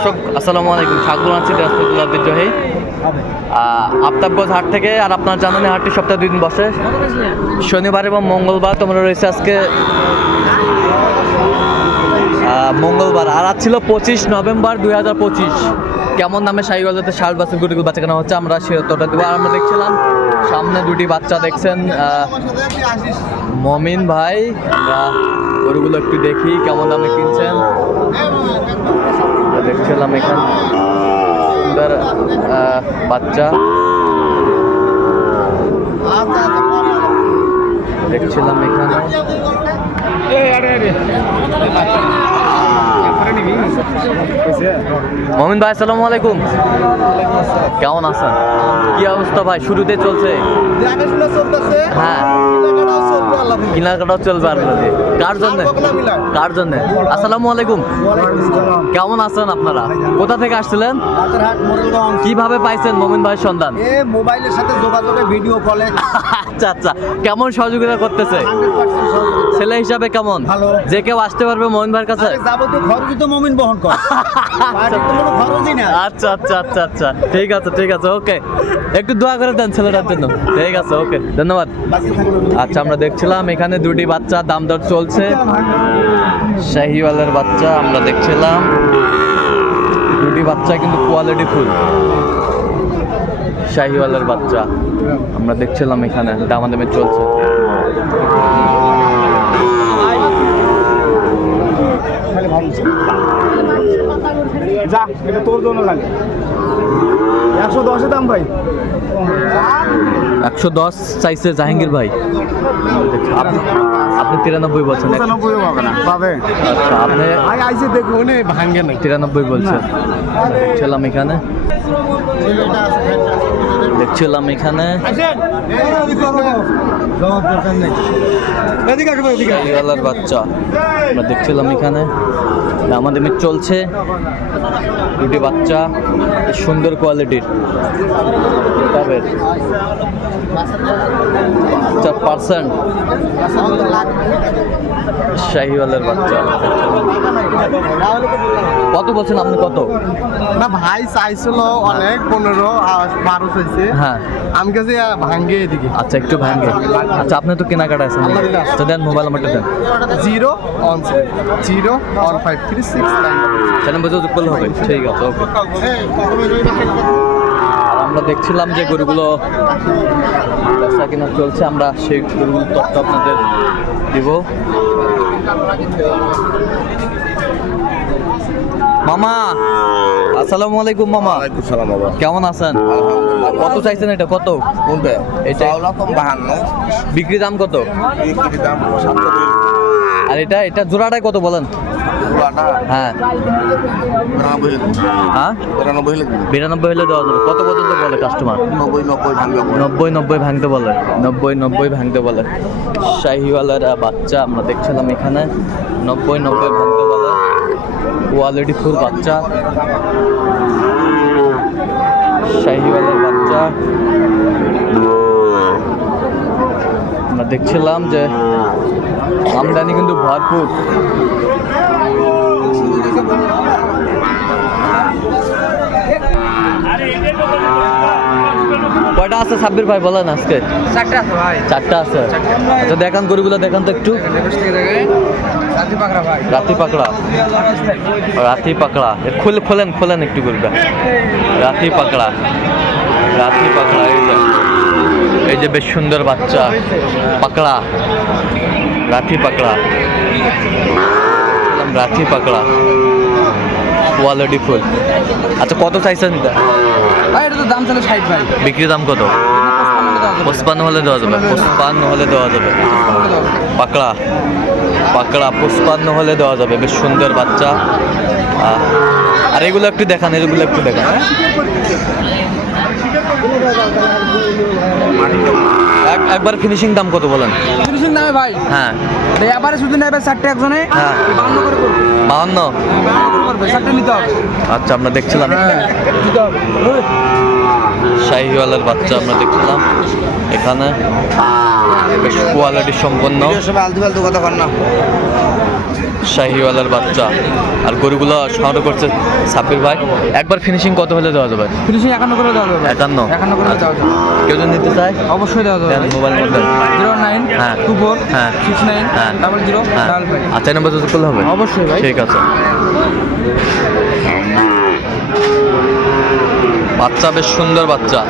দর্শক আসসালামু আলাইকুম, স্বাগত জানাচ্ছি দিনাজপুর ঐতিহ্যবাহী আফতাবগঞ্জ হাট থেকে। আর আপনার জানেন হাটটি সপ্তাহে 2 দিন বসে, শনিবার এবং মঙ্গলবার। তোমরা রয়েছে আজকে মঙ্গলবার, আর আজ ছিল 25 নভেম্বর 2025। কেমন দামে শাহিওয়ালতে ষাট বাছুর গরুগুলো বাচ্চা কেনা হচ্ছে আমরা সে উত্তরটা দেবো। আর আমরা দেখছিলাম সামনে দুটি বাচ্চা দেখছেন মমিন ভাই। আমরা গরুগুলো একটু দেখি কেমন দামে কিনছেন। দেখছিলাম এখানে সুন্দর বাচ্চা দেখছিলাম এখানে। মমিন ভাই আসসালামু আলাইকুম, কেমন আছেন? কি অবস্থা ভাই? শুরুতে চলছে, হ্যাঁ কেনাকাটাও চলবে আপনাদের। কার জন্য? আসসালামু আলাইকুম, কেমন আছেন আপনারা? কোথা থেকে আসছিলেন? কিভাবে পাইছেন মমিন ভাইয়ের সন্ধান? মোবাইলের সাথে যোগাযোগে, ভিডিও কলে। আচ্ছা আচ্ছা, কেমন সহযোগিতা করতেছে? ছেলে হিসাবে কেমন? ভালো। যে কেউ আসতে পারবে মমিন ভাইয়ের কাছে? যাবতীয় খরচই তো মমিন বহন করে। খরচই না। আচ্ছা আচ্ছা আচ্ছা আচ্ছা, ঠিক আছে ঠিক আছে, ওকে। একটু দোয়া করে দেন ছেলেটার জন্য। ঠিক আছে, ওকে, ধন্যবাদ। আচ্ছা, আমরা দেখছিলাম এখানে দুটি বাচ্চা দাম দর চলছে, শাহিওয়ালের বাচ্চা আমরা দেখছিলাম। দুটি বাচ্চা কিন্তু কোয়ালিটি ফুল শাহিওয়ালের বাচ্চা আমরা দেখছিলাম এখানে দামাদামি চলছে। যা, এটা তোর জন্য লাগে। 110 দাম ভাই। 110 চাইছে জাহাঙ্গীর ভাই। আপনি 93 বলছেন? 95 হবে না, পাবে। আচ্ছা, আপনি আইছে দেখুন ভাঙে না। 93 বলছেন। দেখছিলাম এখানে শাহিওয়ালের বাচ্চা আমরা দেখছিলাম এখানে আমাদের চলছে। দুটি বাচ্চা সুন্দর কোয়ালিটির, বাচ্চা পার্সেন্ট শাহিওয়ালের বাচ্চা। কত বলছেন আপনি? কত না ভাই চাইছিল অনেক, 15-12 চাইছে। হ্যাঁ, আমি কাছে ভাঙ্গে এদিকে। আচ্ছা, একটু ভাঙে। আচ্ছা, আপনি তো কেনাকাটা আছেন, তো দেন মোবাইল নাম্বারটা দেন। 017015369। চ্যানেল বলতে করলে হবে। ঠিক আছে, ওকে। আমরা দেখছিলাম যে গরুগুলো বেচা কিনা চলছে, আমরা সেই গরুগুলোর তথ্য আপনাদের দিব। মামা আসসালামু আলাইকুম। মামা কেমন আছেন? কত চাইছেন এটা? কত? কোনটা? এটা 52। বিক্রি দাম কত? আর এটা জোড়াটায় কত বলেন? হ্যাঁ, 92 হলে দেওয়া যাবে। কত পর্যন্ত বলে কাস্টমার? 90 ভাঙতে বলে। 90 ভাঙতে বলে। শাহিওয়ালের বাচ্চা আমরা দেখছিলাম এখানে 90 ভাঙতে বলে। কোয়ালিটি ফুল বাচ্চা শাহিওয়ালের বাচ্চা আমরা দেখছিলাম যে আমদানি কিন্তু ভরপুর। কয়টা আছে সাব্বির ভাই বলেন আজকে? 4টা আছে ভাই। 4টা আছে। আচ্ছা, দেখান গরুগুলো, দেখান তো একটু। রাতি পাকড়া খোলেন একটু গরুটা। রাতি পাকড়া এই যে বেশ সুন্দর বাচ্চা পাকড়া, রাতি পাকড়া কোয়ালিটি ফুল। আচ্ছা, কত চাইছেন এটা? ভাই এটা তো দাম ছিল 60 ভাই। বিক্রি দাম কত? 55 হলে দেওয়া যাবে। 55 হলে দেওয়া যাবে। পাকড়া 55 হলে দেওয়া যাবে। বেশ সুন্দর বাচ্চা। আর এগুলো একটু দেখান। একবার ফিনিশিং দাম কত বলেন? ফিনিশিং দামে ভাই, হ্যাঁ এবারে শুধু নেবে 4টা একজনে। হ্যাঁ, 52 করে করবে। 52 করবে, 4টা নিতে হবে। আচ্ছা, আমরা দেখছিলাম নিতে হবে। শাহিওয়ালের বাচ্চা আমরা দেখছিলাম এখানে। বেশ কোয়ালিটি সম্পন্ন শাহিওয়ালার বাচ্চা। আর গরুগুলো সংগ্রহ করছে সাব্বির ভাই। একবার ফিনিশিং কত হলে দেওয়া যাবে? ফিনিশিং 51 করে দেওয়া যাবে। 51? 51 করে দেওয়া যাবে। কেউ যদি নিতে চায় অবশ্যই দেওয়া যাবে। মোবাইল নম্বর 09 হ্যাঁ 24 হ্যাঁ 69 হ্যাঁ 00 হ্যাঁ 55। আচ্ছা, এই নম্বর যোগাযোগ করলে হবে? অবশ্যই ভাই। ঠিক আছে। বাচ্চা বেশ সুন্দর বাচ্চা,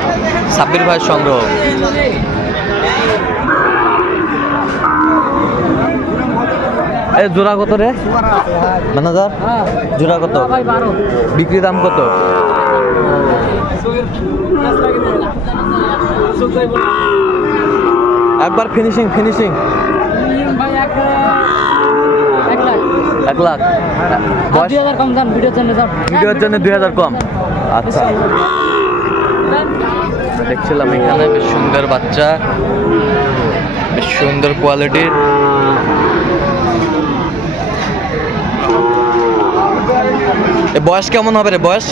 সাব্বির ভাইয়ের সংগ্রহ। এই জোড়া কত রে ম্যানেজার? জোড়া কত? বিক্রি দাম কত? একবার ফিনিশিং 1 লাখ। বয়স? ভিডিওর জন্য 2000 কম। আচ্ছা, দেখছিলাম এখানে বেশ সুন্দর বাচ্চা, বেশ সুন্দর কোয়ালিটির। বয়স কেমন হবে রে? বয়স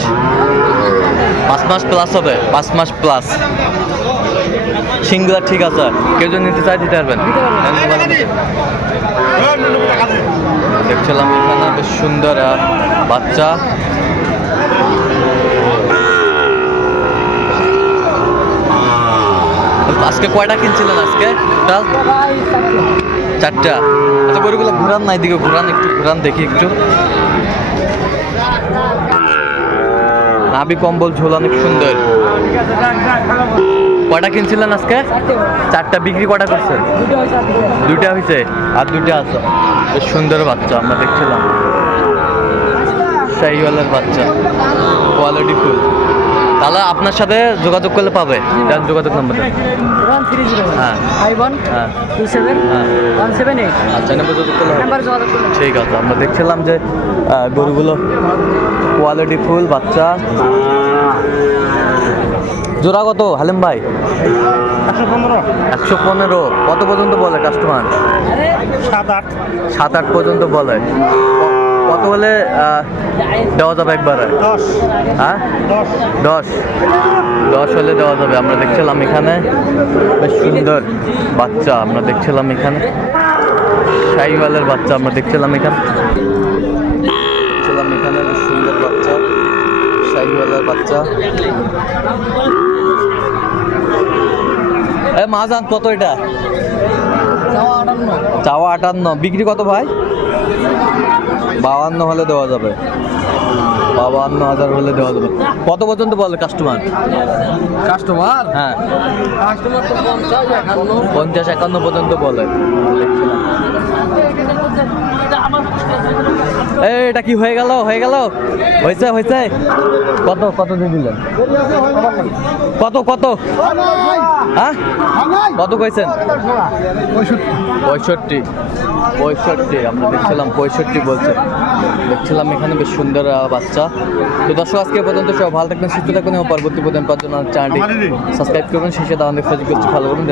5 মাস প্লাস হবে, 5 মাস প্লাস। সিঙ্গুলার ঠিক আছে, কেউ যদি নিতে চাই দিতে পারবেন। দেখছিলাম এখানে বেশ সুন্দর বাচ্চা। আজকে কয়টা কিনছিলেন? আজকে টোটাল 4টা। আচ্ছা, গরুগুলো ঘুরান না, এদিকে ঘুরান, একটু ঘুরান দেখি একটু। নাভি কম্বল ঝোল অনেক সুন্দর। কয়টা কিনছিলেন আজকে? 4টা। বিক্রি কয়টা করছেন? 2টা হয়েছে, আর 2টা আছে। বেশ সুন্দর বাচ্চা আমরা দেখছিলাম, শাহিওয়ালার বাচ্চা, কোয়ালিটি ফুল। তাহলে আপনার সাথে যোগাযোগ করলে পাবে। যার যোগাযোগ নাম্বার হ্যাঁ হ্যাঁ। আচ্ছা, নাম্বার যোগাযোগ করলে ঠিক আছে। আমরা দেখছিলাম যে গরুগুলো কোয়ালিটি ফুল বাচ্চা। জোড়া কত হালিম ভাই? 115। কত পর্যন্ত বলে কাস্টমার? 7-8 পর্যন্ত বলে। কত হলে দেওয়া যাবে একবারে? 10। হ্যাঁ 10 হলে দেওয়া যাবে। আমরা দেখছিলাম এখানে বেশ সুন্দর বাচ্চা, আমরা দেখছিলাম এখানে শাহিওয়ালের বাচ্চা, আমরা দেখছিলাম এখানে বেশ সুন্দর বাচ্চা, শাহিওয়ালের বাচ্চা। মাজান কত এটা? চাওয়া 58। বিক্রি কত ভাই? 52 হলে দেওয়া যাবে। 52,000 হলে দেওয়া যাবে। কত পর্যন্ত বলে কাস্টমার? হ্যাঁ 50-51 পর্যন্ত বলে। এটা কি হয়ে গেল? হয়েছে। কত দিয়ে দিলেন? কত হ্যাঁ কত কইছেন? 65। আমরা দেখছিলাম 65 বলছে। দেখছিলাম এখানে বেশ সুন্দর বাচ্চা। তো দর্শক, আজকে পর্যন্ত সব ভালো থাকবেন, সুস্থ থাকবেন এবং পরবর্তী পর্যন্ত চ্যানেলটি সাবস্ক্রাইব করবেন। শেষে দাওয়ান ফেসবুক ফলো করবেন।